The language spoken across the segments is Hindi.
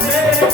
मेरे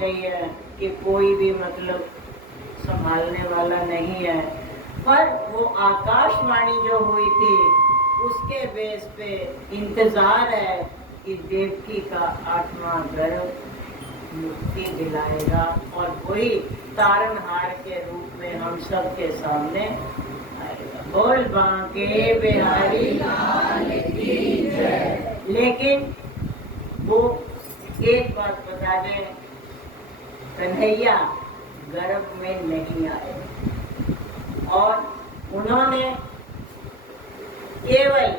गई है कि कोई भी मतलब संभालने वाला नहीं है। पर वो आकाशवाणी जो हुई थी उसके बेस पे इंतजार है कि देवकी का 8वां गर्भ मुक्ति दिलाएगा और वही तारनहार के रूप में हम सब के सामने आएगा। बोल बांके बिहारी लाल की जय। लेकिन वो एक बात बता दें, कन्हैया गर्भ में नहीं आए और उन्होंने केवल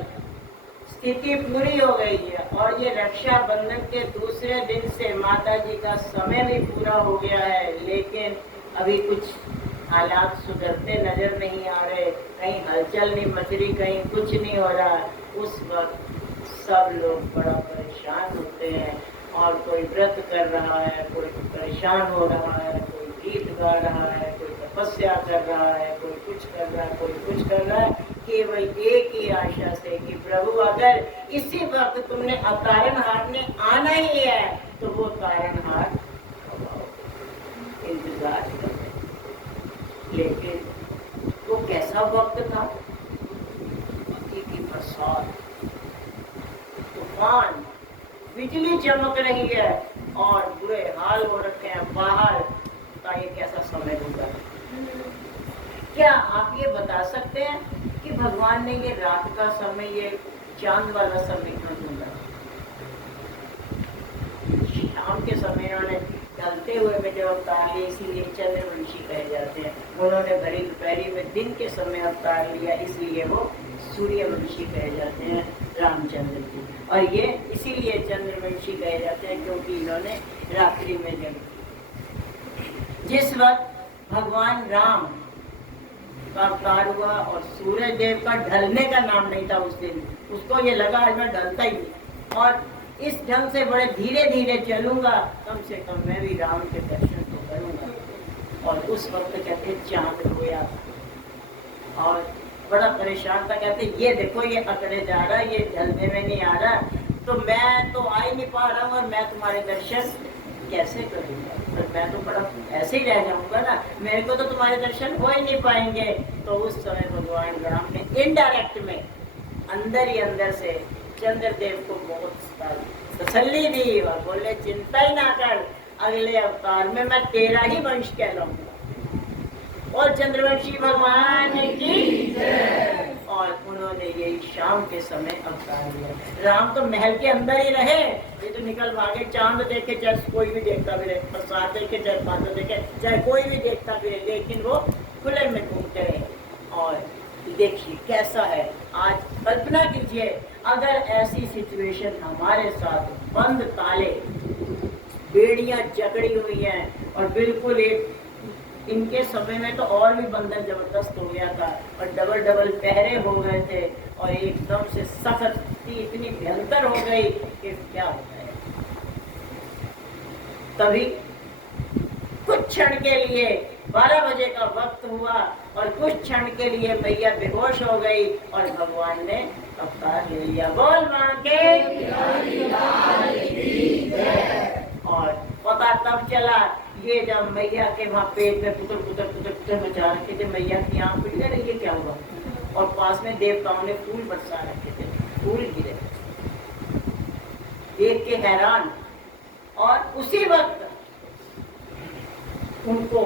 स्थिति पूरी हो गई है और ये रक्षाबंधन के दूसरे दिन से माता जी का समय भी पूरा हो गया है, लेकिन अभी कुछ हालात सुधरते नजर नहीं आ रहे, कहीं हलचल नहीं मच रही, कहीं कुछ नहीं हो रहा। उस वक्त सब लोग बड़ा परेशान होते हैं और कोई व्रत कर रहा है, कोई परेशान हो रहा है, कोई गीत गा रहा है, कोई तपस्या कर रहा है, कोई कुछ कर रहा है, कोई कुछ कर रहा है, केवल एक ही आशा से कि प्रभु अगर इसी वक्त तुमने तारनहार ने आना ही है तो वो तारनहार इंतजार कर रहे। लेकिन वो कैसा वक्त था कि बरसात, तूफान, बिजली चमक रही है और बुरे हाल हो रखे हैं बाहर का। ये कैसा समय होगा? क्या आप ये बता सकते हैं कि भगवान ने ये रात का समय, ये चांद वाला समय क्यों चुना? शाम के समय उन्होंने ढलते हुए में जब अवतार लिया, इसीलिए चंद्रवंशी कहे जाते हैं। उन्होंने भरी दोपहरी में दिन के समय अवतार लिया, इसलिए वो सूर्यवंशी कहे जाते हैं रामचंद्र जी। और ये इसीलिए चंद्रवंशी कहे जाते हैं क्योंकि इन्होंने रात्रि में जन्म। जिस वक्त भगवान राम का अवतार हुआ और सूर्य देव का ढलने का नाम नहीं था उस दिन, उसको ये लगा आज मैं ढलता ही और इस ढंग से बड़े धीरे धीरे चलूंगा, कम से कम मैं भी राम के दर्शन तो करूंगा। और उस वक्त कहते चांद रोया और बड़ा परेशान था, कहते ये देखो ये अकड़े जा रहा है, ये ढलने में नहीं आ रहा, तो मैं तो आ ही नहीं पा रहा हूँ और मैं तुम्हारे दर्शन कैसे करूँगा? तो मैं तो बड़ा ऐसे ही रह जाऊंगा ना, मेरे को तो तुम्हारे दर्शन हो ही नहीं पाएंगे। तो उस समय भगवान राम ने इनडायरेक्ट में अंदर ही अंदर से चंद्रदेव को बहुत तसल्ली दी और बोले चिंता ही ना कर, अगले अवतार में मैं तेरा ही वंश कहलाऊंगा। और चंद्रवंशी भगवान की जय। और उन्होंने यही शाम के समय अवतार लिया। राम तो महल के अंदर ही रहे, ये तो निकल भागे, चांद देखे चाहे कोई भी देखता भी रहे, बरसात देखे चाहे बादल देखे चाहे कोई भी देखता भी रहे, लेकिन वो खुले में घूमते रहे। और देखिए कैसा है, आज कल्पना कीजिए अगर ऐसी सिचुएशन हमारे साथ, बंद ताले, बेड़ियां जकड़ी हुई हैं और बिल्कुल एक इनके समय में तो और भी बंधन जबरदस्त हो गया था और डबल डबल पहरे हो गए थे और एकदम से सख्ती इतनी भयंकर हो गई कि क्या होता है। तभी कुछ क्षण के लिए 12 बजे का वक्त हुआ और कुछ क्षण के लिए मैया बेहोश हो गई और भगवान ने अवतार ले लिया। बोल बांके और पता तब चला ये जब मैया के वहाँ पेट में पुतर पुतर पुतर पुतर मचा रखे थे, मैया की आँख पिट गई, ये क्या हुआ? और पास में देवताओं ने फूल बरसा रखे थे, फूल गिरे, देख के हैरान। और उसी वक्त उनको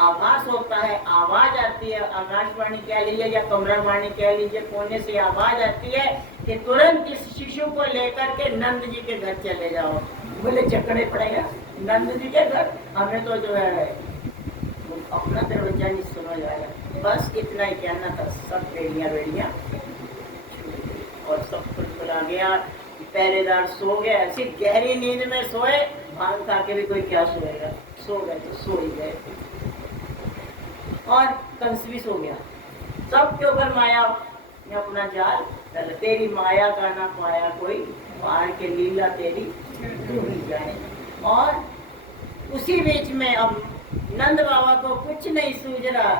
आभास होता है, आवाज आती है, आकाशवाणी कह लीजिए या कमरावाणी कह लीजिए, कोने से आवाज आती है कि तुरंत इस शिशु को लेकर के नंद जी के घर चले जाओ। बोले चक्करे पड़ेगा नंद जी के घर, हमें तो जो है अपना दरवाजा नहीं समझ आया। बस इतना ही कहना था, सब बेड़ियां और सब कुछ बुला गया। पहरेदार सो गए, ऐसी गहरी नींद में सोए, भांग खा के भी कोई क्या सोएगा, सो गए तो सो ही गए। और कंस भी सो गया, सबके ऊपर माया ने अपना जाल डाला, तेरी माया का ना पाया कोई, पार के लीला तेरी डूब जाए। और उसी बीच में अब नंद बाबा को कुछ नहीं सूझ रहा,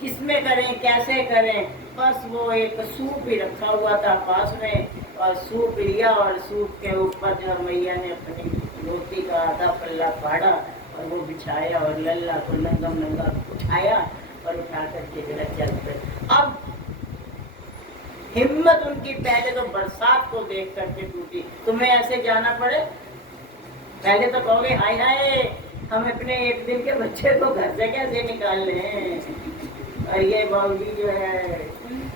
किसमें करें कैसे करें, बस वो एक सूप ही रखा हुआ था पास में और सूप लिया और सूप के ऊपर जो मैया ने अपनी धोती का आधा पल्ला फाड़ा और वो बिछाया और लल्ला को नंगम नंगा उठाया और उठा करके जरा चल पड़े। अब हिम्मत उनकी पहले तो बरसात को देख करके टूटी। तुम्हें ऐसे जाना पड़े, पहले तो कहोगे हाय हाय हम अपने एक दिन के बच्चे को घर से कैसे निकाल लें, और ये बाबूजी जो है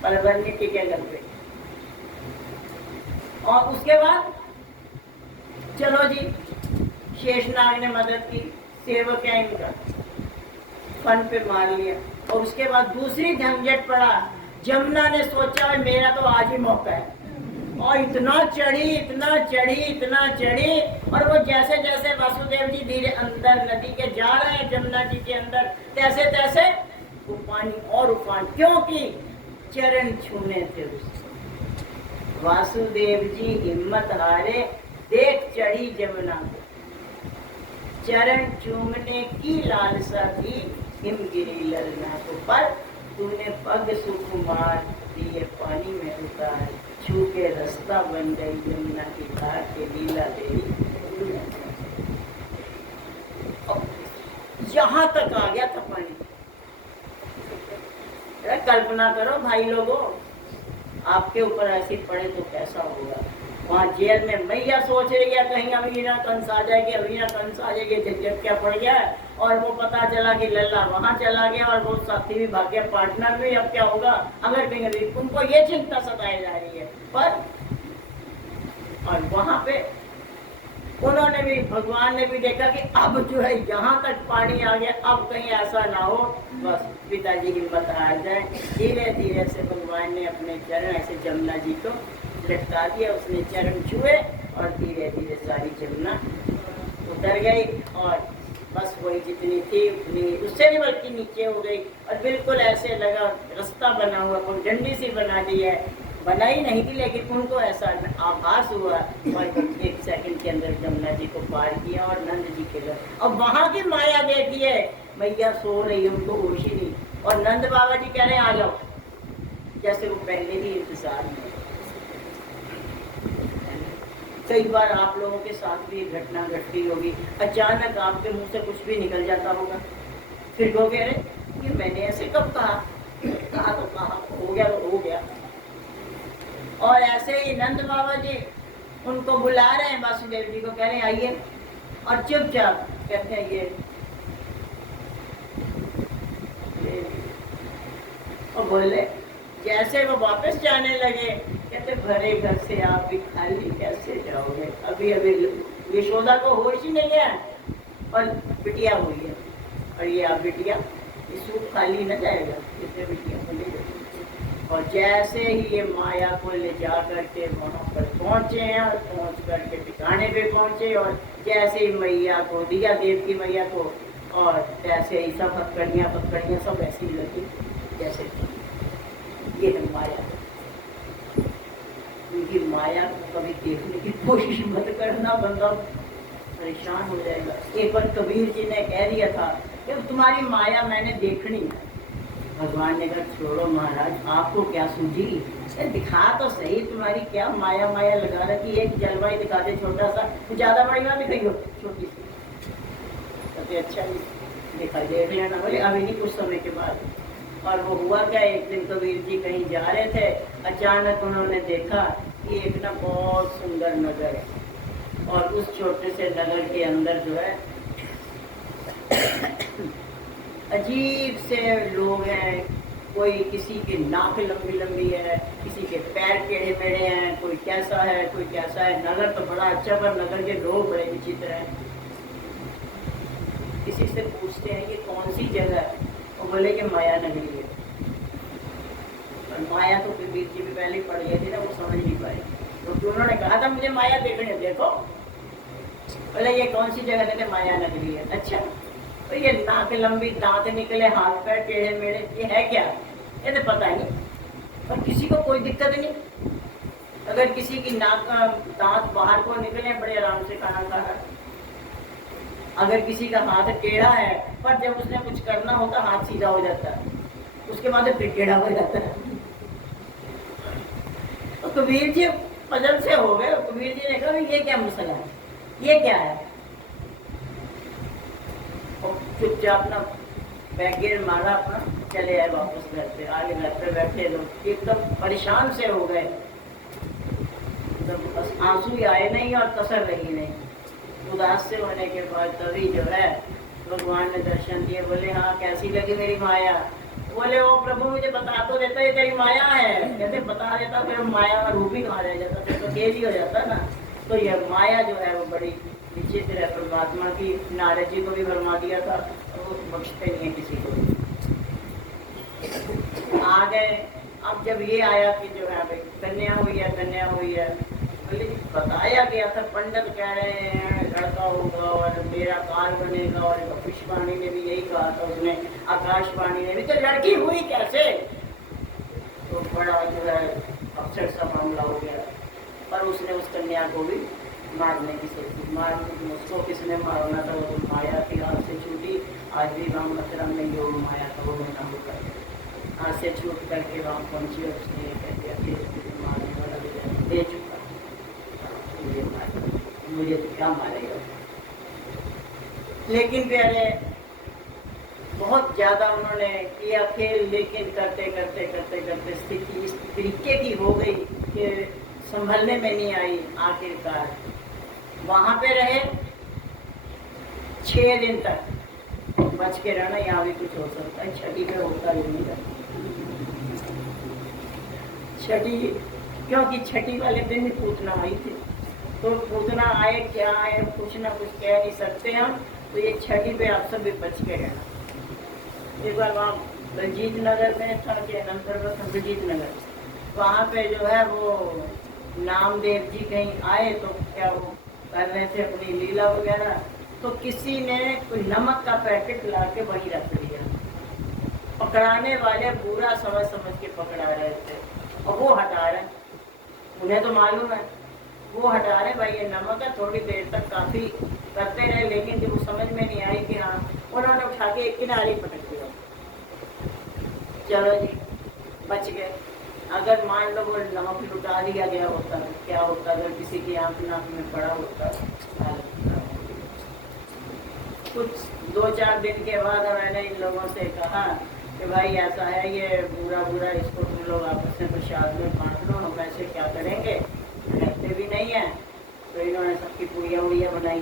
परबंदी टिके घर पे। और उसके बाद चलो जी शेषनाग ने मदद की, सेवक है इनका, फन पे मार लिया। और उसके बाद दूसरी झंझट पड़ा, जमुना ने सोचा मेरा तो आज ही मौका है, और इतना चढ़ी इतना चढ़ी इतना चढ़ी, और वो जैसे जैसे वासुदेव जी धीरे अंदर नदी के जा रहे हैं जमुना जी के अंदर, तैसे तैसे वो पानी और उफान, क्योंकि चरण छूने थे उससे। वासुदेव जी हिम्मत हारे, देख चढ़ी जमुना को, चरण चूमने की लालसा थी हिमगिरी ललना को, पर तूने पग सुकुमार दिए पानी में उतार, छू के रास्ता बन गई यमुना की धार के लीला देवी। यहाँ तक आ गया था पानी। कल्पना करो भाई लोगों, आपके ऊपर ऐसी पड़े तो कैसा होगा। वहाँ जेल में मैया सोच रही है कहीं अभी ना कंस आ जाएगी, अभी ना कंस आ जाएगी, झंझट क्या पड़ गया। और वो पता चला कि लल्ला वहाँ चला गया और वो साथी भी भाग गया, पार्टनर भी, अब क्या होगा अगर कहीं अभी, उनको ये चिंता सताई जा रही है। पर और वहाँ पे उन्होंने भी, भगवान ने भी देखा कि अब जो है यहाँ तक पानी आ गया, अब कहीं ऐसा ना हो बस पिताजी हिम्मत हार जाए। धीरे धीरे से भगवान ने अपने चरण ऐसे जमुना जी को लटका दिया, उसने चरण छुए और धीरे धीरे सारी जमुना उतर गई, और बस वही जितनी थी उतनी, उससे भी बल्कि नीचे हो गई। और बिल्कुल ऐसे लगा रास्ता बना हुआ, कोई डंडी सी बना दी है, बनाई नहीं थी लेकिन उनको ऐसा आभास हुआ, और एक सेकंड के अंदर जमुना जी को पार किया और नंद जी के घर। अब वहाँ की माया देखी है, मैया सो रही, उनको होश ही नहीं, और नंद बाबा जी कह रहे हैं आ जाओ, जैसे वो पहले ही इंतजार में। कई बार आप लोगों के साथ भी घटना घटती होगी, अचानक आपके मुंह से कुछ भी निकल जाता होगा, फिर वो कह रहे कि मैंने ऐसे कब कहा, कहा तो कहा, हो गया तो हो गया। और ऐसे ही नंद बाबा जी उनको बुला रहे हैं, वासुदेव जी को कह रहे हैं आइए, और चुपचाप कहते हैं ये, और बोले जैसे वो वापस जाने लगे, कहते भरे घर से आप भी खाली कैसे जाओगे, अभी अभी यशोदा को होश ही नहीं है और बिटिया हुई है, और ये आप बिटिया, ये सूप खाली न जाएगा, इतने बिटिया को ले जाओ। और जैसे ही ये माया को ले जा करके वहाँ पर पहुँचे हैं, और पहुँच करके ठिकाने पे पहुँचे, और जैसे ही मैया को दिया, देव की मैया को, और जैसे ही सब हथकड़ियाँ सब ऐसी लगी जैसे ये है माया। क्योंकि माया को कभी देखने की कोशिश मत करना, बंदा परेशान हो जाएगा। एक बार कबीर जी ने कह दिया था कि तुम्हारी माया मैंने देखनी है। भगवान ने कहा छोड़ो महाराज, आपको क्या सूझी, दिखा तो सही तुम्हारी क्या माया माया लगा रखी, एक जलवायु दिखा दे छोटा सा, ज्यादा बड़ी ना दिखाई हो, छोटी सी, सबसे अच्छा दिखाई दे रही है ना। बोले अभी नहीं, कुछ समय के बाद। और वो हुआ क्या, एक दिन कबीर जी कहीं जा रहे थे, अचानक उन्होंने देखा कि एक ना बहुत सुंदर नगर है, और उस छोटे से नगर के अंदर जो है अजीब से लोग हैं, कोई किसी की नाक लंबी लंबी है, किसी के पैर टेढ़े मेढ़े हैं, कोई कैसा है कोई कैसा है। नगर तो बड़ा अच्छा, पर नगर के लोग बड़े विचित्र हैं। किसी से पूछते हैं ये कौन सी जगह है, वो बोले कि माया नगरी है। और माया तो कबीर जी भी पहले ही पढ़ गए थे ना, वो समझ नहीं पाए, तो उन्होंने कहा था मुझे माया देखनी है, देखो। बोले ये कौन सी जगह, कहते माया नगरी है। अच्छा, तो ये नाक लंबी, दांत निकले, हाथ पैर टेढ़े मेढ़े, ये है क्या, ये तो पता नहीं। और किसी को कोई दिक्कत नहीं, अगर किसी की नाक दांत बाहर को निकले बड़े आराम से खाना खा रहा है। अगर किसी का हाथ टेढ़ा है, पर जब उसने कुछ करना होता हाथ सीधा हो जाता है, उसके बाद फिर टेढ़ा हो जाता है। तो कबीर जी पजल से हो गए। कबीर जी ने कहा ये क्या मसला है, ये क्या है। चुपचाप अपना बैगेर मारा, अपना चले आए वापस घर पे। आगे घर पे बैठे लोग एकदम परेशान से हो गए, तो बस आंसू ही आए नहीं और कसर रही नहीं। उदास से होने के बाद तभी जो है भगवान ने दर्शन दिए। बोले हाँ कैसी लगी मेरी माया? बोले ओ प्रभु मुझे बता तो देता, ये तेरी माया है। कहते बता देता फिर माया का रूप ही कहाँ रह जाता, फिर तो तेज ही हो जाता ना। तो यह माया जो है वो बड़ी विचित्र है परमात्मा की। नारद जी को भी भरमा दिया था, वो बख्शते नहीं है किसी को। आ गए, अब जब ये आया कि जो है कन्या हुई है, कन्या हुई है, बोले बताया गया था, पंडित कह रहे हैं लड़का होगा और मेरा काल बनेगा, और पुष्पाणी ने भी यही कहा था, उसने आकाशवाणी ने भी, तो लड़की हुई कैसे? तो बड़ा जो है अफसर सा मामला हो गया। पर उसने उस कन्या को भी मारने की सोची। उसको किसने मारना था? वो माया की हाथ से छूटी। आज भी राम मथुरा में योग माया था, वो मैं नाम कर हाथ से छूट करके वहाँ पहुँची और उसने कह दिया कि मारने वाला दे चुका, मुझे तो क्या मारेगा। लेकिन प्यारे बहुत ज्यादा उन्होंने किया खेल, लेकिन करते करते करते करते स्थिति इस तरीके की हो गई कि संभलने में नहीं आई। आखिरकार वहां पे रहे 6 दिन तक, बच के रहना, यहाँ भी कुछ हो सकता है, छठी पे होता ही नहीं है। छठी क्योंकि छठी वाले दिन ही पूतना आई थी, तो पूतना आए क्या आए कुछ ना कुछ कह नहीं सकते हम। तो ये छठी पे आप सब भी बच के रहना। एक बार वहाँ बलजीत नगर में था कि अंतर्गत बलजीत नगर, वहाँ पे जो है वो नामदेव जी कहीं आए, तो क्या वो कर रहे थे अपनी लीला वगैरह, तो किसी ने कोई नमक का पैकेट ला के वहीं रख दिया। पकड़ाने वाले बुरा समझ समझ के पकड़ा रहे थे, और वो हटा रहे, उन्हें तो मालूम है, वो हटा रहे भाई ये नमक है। थोड़ी देर तक काफी करते रहे, लेकिन जब वो समझ में नहीं आई कि हाँ, उन्होंने उठा के एक किनारे पटक दिया। चलो जी बच गए। अगर मान लो वो नमक लुटा दिया गया होता तो क्या होता? अगर किसी की आंख नाक में पड़ा होता। कुछ 2-4 दिन के बाद मैंने इन लोगों से कहा कि भाई ऐसा है, ये बुरा बुरा इसको तुम लोग आपस में प्रसाद में बांट लो, हम ऐसे क्या करेंगे, रहते भी नहीं है। तो इन्होंने सबकी पूड़ियाँ उड़ियाँ बनाई,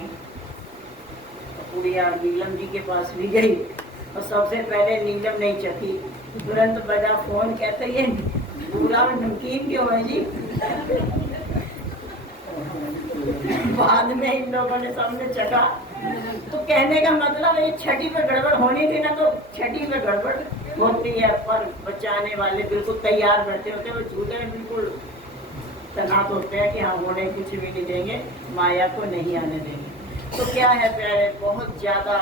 पूड़ियाँ नीलम जी के पास भी गई, और सबसे पहले नीलम नहीं चखी, तुरंत बजा फोन, कहते ये पूरा नमकीन क्यों है जी? बाद में इन लोगों ने सबने चखा। तो कहने का मतलब ये छठी पे गड़बड़ होनी थी ना, तो छठी पे गड़बड़ होती है, पर बचाने वाले बिल्कुल तैयार बैठे होते हैं, वो झूठे बिल्कुल तैनात होते हैं कि हाँ होने कुछ भी नहीं देंगे, माया को नहीं आने देंगे। तो क्या है प्यारे, बहुत ज्यादा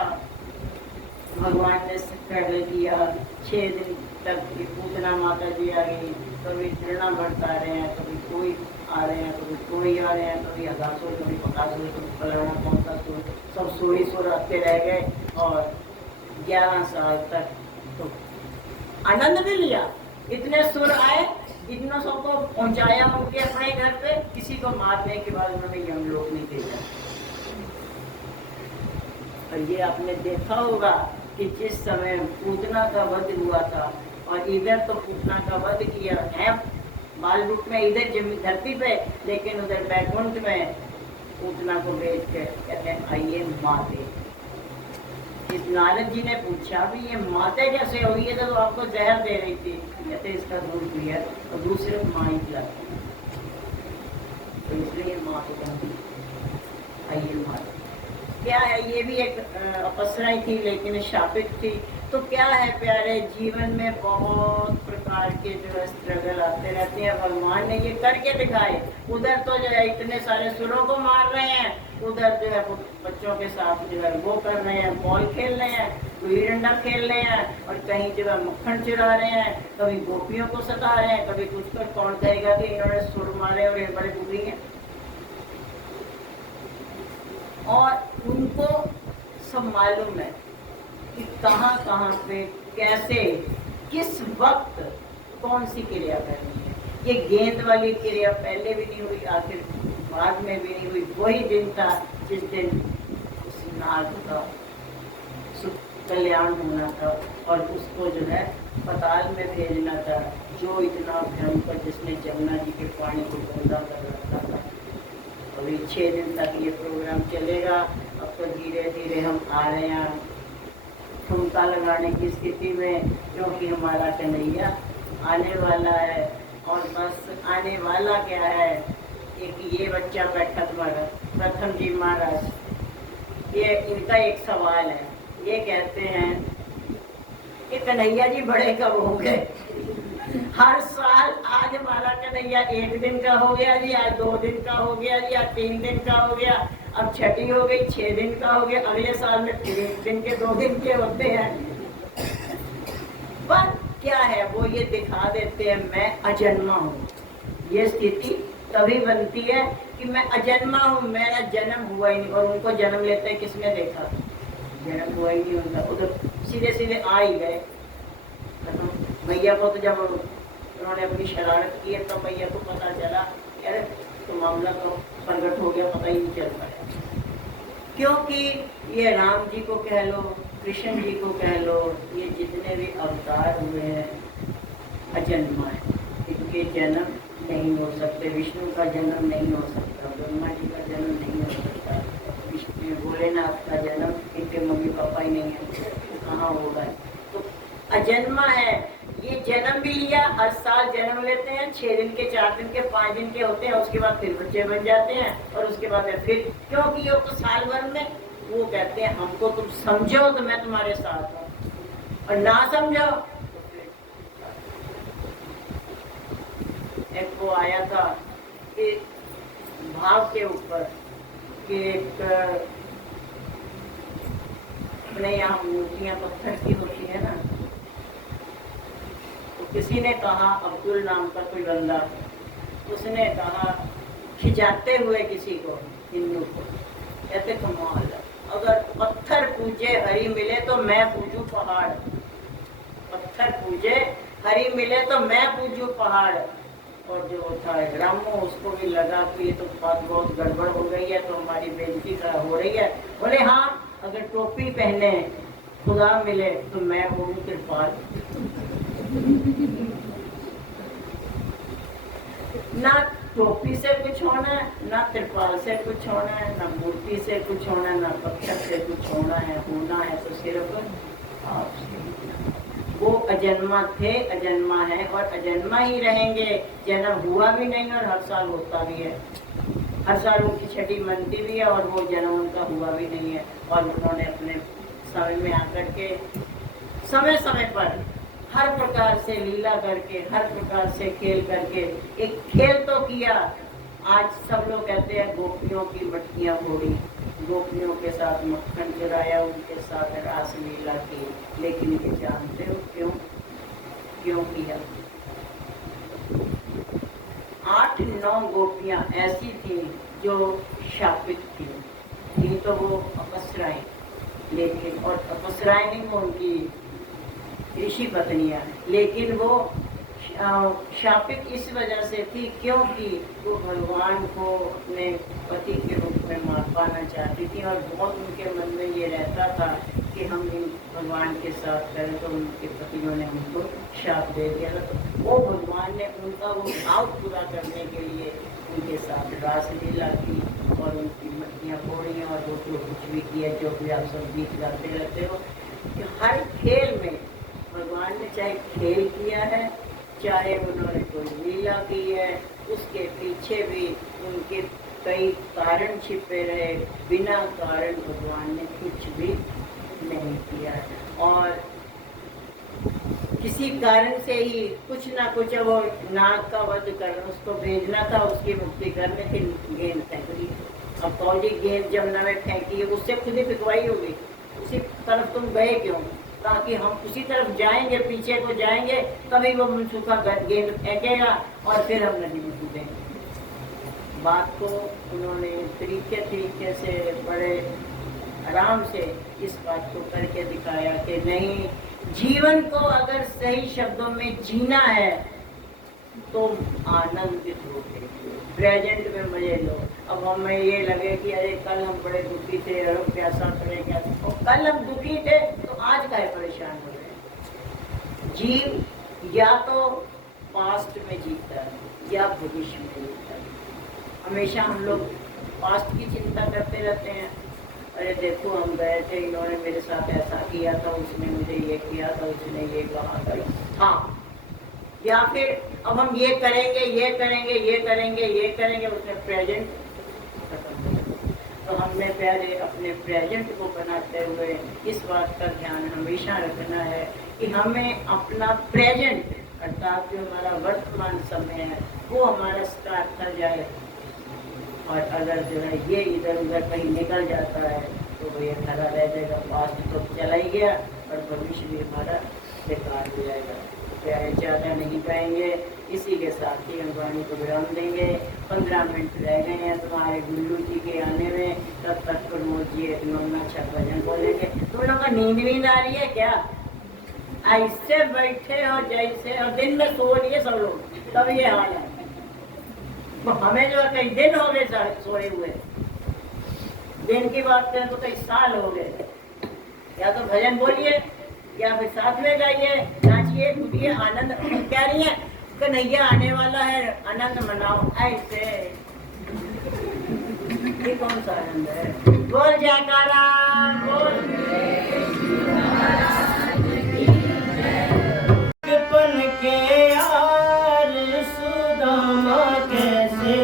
भगवान ने पहले दिया। 6 दिन तक पूतना माता जी आ गई, कभी प्रेरणा बढ़ता रहे हैं, कभी कोई आ रहे हैं, कभी कोई आ रहे हैं, कभी अगासुर, कभी पकासुर, कभी फलाना कौन सा सुर, सब सोई सुर आते रह गए। और 11 साल तक तो आनंद भी लिया, इतने सुर आए, इतनों सबको पहुंचाया उनके अपने घर पे। किसी को मारने के बाद उन्होंने यमलोक नहीं भेजा। और ये आपने देखा होगा कि जिस समय पूतना का वध हुआ था, और इधर तो पूतना का वध किया है बाल रूप में इधर जमीन धरती पे, लेकिन उधर बैकुंठ में पूतना को भेज के कहते हैं आइए माते। इस नारद जी ने पूछा भी ये माते कैसे हुई है? तो आपको जहर दे रही थी, कहते इसका दूध पिया और दूसरे माँ ही पिलाती, तो इसलिए माँ को कहती आइए माते। क्या है, ये भी एक अपसरा ही थी, लेकिन शापित थी। तो क्या है प्यारे, जीवन में बहुत प्रकार के जो है स्ट्रगल आते रहते हैं। भगवान ने ये करके दिखाए। उधर तो जो है इतने सारे सुरों को मार रहे हैं, उधर जो है बच्चों के साथ जो है वो कर रहे हैं, बॉल खेल रहे हैं, गुल्ली डंडा खेल रहे हैं, और कहीं जो है मक्खन चुरा रहे हैं, कभी गोपियों को सता रहे हैं, कभी कुछ कर। कौन कहेगा कि इन्होंने सुर मारे और ये बड़े बुरी हैं? और उनको सब मालूम है कि कहाँ कहाँ पे कैसे किस वक्त कौन सी क्रिया करनी है। ये गेंद वाली क्रिया पहले भी नहीं हुई, आखिर बाद में भी नहीं हुई। वही दिन था जिस दिन उस नाग का कल्याण होना था और उसको जो है पताल में भेजना था, जो इतना भयंकर जिसने जमुना जी के पानी को गंदा कर रखा था। अभी 6 दिन तक ये प्रोग्राम चलेगा। अब तो धीरे धीरे हम आ रहे हैं ठुमका लगाने की स्थिति में, क्योंकि हमारा कन्हैया आने वाला है। और बस आने वाला क्या है, एक ये बच्चा बैठा तुम्हारा प्रथम जी महाराज, ये इनका एक सवाल है। ये कहते हैं कि कन्हैया जी बड़े कब होंगे? हर साल आज हमारा कन्हैया 1 दिन का हो गया जी, आज 2 दिन का हो गया जी, आज 3 दिन का हो गया, अब छठी हो गई, 6 दिन का हो गया, अगले साल में 3 दिन के 2 दिन के होते हैं। पर क्या है, वो ये दिखा देते हैं मैं अजन्मा हूँ। ये स्थिति तभी बनती है कि मैं अजन्मा हूँ, मेरा जन्म हुआ ही नहीं। और उनको जन्म लेते हैं किसने देखा? जन्म हुआ ही नहीं उनका, उधर सीधे सीधे आ ही गए। मैया को तो जब उन्होंने अपनी शरारत की है तो मैया को पता चला, अरे तो मामला तो प्रगट हो गया, पता ही नहीं चल पाया। क्योंकि ये राम जी को कह लो, कृष्ण जी को कह लो, ये जितने भी अवतार हुए हैं अजन्मा है, इनके जन्म नहीं हो सकते। विष्णु का जन्म नहीं हो सकता, ब्रह्मा जी का जन्म नहीं हो सकता, विष्णु भोलेनाथ का जन्म, इनके मम्मी पापा ही नहीं है, कहाँ होगा? तो अजन्मा है। ये जन्म भी लिया, हर साल जन्म लेते हैं, 6 दिन के, 4 दिन के, 5 दिन के होते हैं, उसके बाद फिर बच्चे बन जाते हैं और उसके बाद फिर, क्योंकि ये तो साल भर में वो कहते हैं हमको तुम समझो तो मैं तुम्हारे साथ हूँ, और ना समझो तो फिर। एक वो आया था कि भाव के ऊपर कि एक अपने यहाँ मूर्तियाँ पत्थर की होती है ना, किसी ने कहा, अब्दुल नाम का कोई बंदा, उसने कहा खिजाते हुए किसी को, हिंदू को, कहते कमाल, अगर पत्थर पूजे हरी मिले तो मैं पूजू पहाड़, पत्थर पूजे हरी मिले तो मैं पूजू पहाड़। और जो था रामो, उसको भी लगा कि ये तो बात बहुत गड़बड़ हो गई है, तो हमारी बेइज्जती हो रही है। बोले हाँ, अगर टोपी पहने खुदा मिले तो मैं हूँ कृपाल। ना टोपी से कुछ होना है, ना त्रिपाल से कुछ होना है, ना मूर्ति से कुछ होना है, ना पत्थर से कुछ होना है तो सिर्फ आपसे। वो अजन्मा थे, अजन्मा है और अजन्मा ही रहेंगे। जन्म हुआ भी नहीं और हर साल होता भी है, हर साल उनकी छठी मनती भी है और वो जन्म उनका हुआ भी नहीं है। और उन्होंने अपने समय में आकर के समय समय पर हर प्रकार से लीला करके, हर प्रकार से खेल करके एक खेल तो किया। आज सब लोग कहते हैं गोपियों की मटकियाँ फोड़ी, गोपियों के साथ मक्खन चुराया, उनके साथ रास लीला की। लेकिन ये जानते हो क्यों किया? 8-9 गोपियाँ ऐसी थी जो शापित थी तो वो अपसराएं, लेकिन और अपसराएं नहीं, वो उनकी ऋषि पत्नियां, लेकिन वो शापित इस वजह से थी क्योंकि वो भगवान को अपने पति के रूप में पाना चाहती थी। और बहुत उनके मन में ये रहता था कि हम इन भगवान के साथ करें, तो उनके पतियों ने उनको शाप दे दिया। तो वो भगवान ने उनका वो भाव पूरा करने के लिए उनके साथ रास लीला की और उनकी मटकियाँ फोड़ी और वो जो कुछ भी किया, जो भी आप सब गीत गाते रहते हो। कि हर खेल में भगवान ने चाहे खेल किया है, चाहे उन्होंने कोई लीला की है, उसके पीछे भी उनके कई कारण छिपे रहे। बिना कारण भगवान ने कुछ भी नहीं किया है और किसी कारण से ही कुछ ना कुछ, वो नाग का वध करना, उसको भेजना था, उसकी मुक्ति करने थी, गेंद फेंक दी। अब कौड़ी गेंद जमुना में फेंकी है, उससे खुद ही पिकवाई होगी, उसी तरफ तुम गए क्यों? ताकि हम उसी तरफ जाएंगे, पीछे को जाएंगे, तभी वो मनसूखा गेंद फेंकेगा और फिर हम नदी में कूदेंगे। बात को उन्होंने तरीके से बड़े आराम से इस बात को करके दिखाया कि नहीं, जीवन को अगर सही शब्दों में जीना है तो आनंदित होके प्रेजेंट में मजे लो। अब हमें ये लगे कि अरे कल हम बड़े दुखी थे, अरे प्यासा करे क्या, और कल हम दुखी थे तो आज का परेशान हो रहे हैं। जीव या तो पास्ट में जीता है या भविष्य में जीता है। हमेशा हम लोग पास्ट की चिंता करते रहते हैं, अरे देखो हम गए थे, इन्होंने मेरे साथ ऐसा किया था, उसने मुझे ये किया था, उसने ये कहा था। हाँ, या फिर अब हम ये करेंगे, ये करेंगे, ये करेंगे, ये करेंगे, उसने प्रेजेंट खत्म हो गया। तो हमने पहले अपने प्रेजेंट को बनाते हुए इस बात का ध्यान हमेशा रखना है कि हमें अपना प्रेजेंट अर्थात जो हमारा वर्तमान समय है वो हमारा स्टार्ट कर जाए, और अगर जो है ये इधर उधर कहीं निकल जाता है तो वो ये खड़ा रह जाएगा। पास्ट तो चला ही गया और भविष्य भी हमारा बेकार हो जाएगा। प्यारे ज़्यादा नहीं पाएंगे, इसी के साथ ही हम वाणी को विराम देंगे। 15 मिनट रह गए हैं तुम्हारे गुल्लू जी के आने में, तब तक प्रमोद जी एक अच्छा भजन बोलेंगे। तुम लोग का नींद आ रही है क्या? ऐसे बैठे हो जैसे, और दिन में सो रही है सब लोग, तब ये हाल है। तो हमें जो कई दिन हो गए सोए हुए, दिन की बात करें तो कई साल हो गए। या तो भजन बोलिए या फिर साथ में गाइए, नाचिए, कूदिए, आनंद। कह रही है कन्हैया आने वाला है, आनंद मनाओ। ऐसे ये कौन सा आनंद है? बोल जयकारा, बोल के यार सुदामा कैसे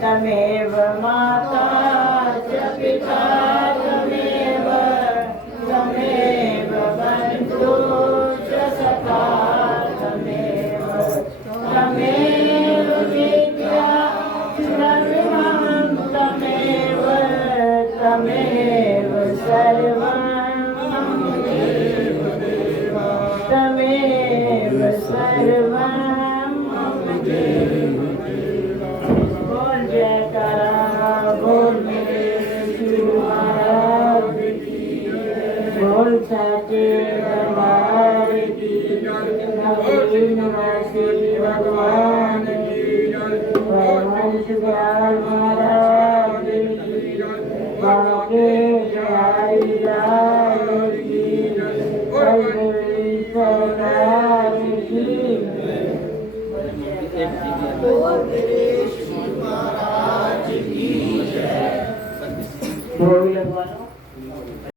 तमेव माता च पिता तमेव तमेव बन्धु च सखा तमेव तमेव विद्या सर्वं तमेव तमेव सर्वं तमेव सर्वं बोल सच्चे दरबार की नवीन निवासी भगवान की परमहंस दयाल महाराज की बांके बिहारी लाल की बलदेवी सरकार की महाराज की जय।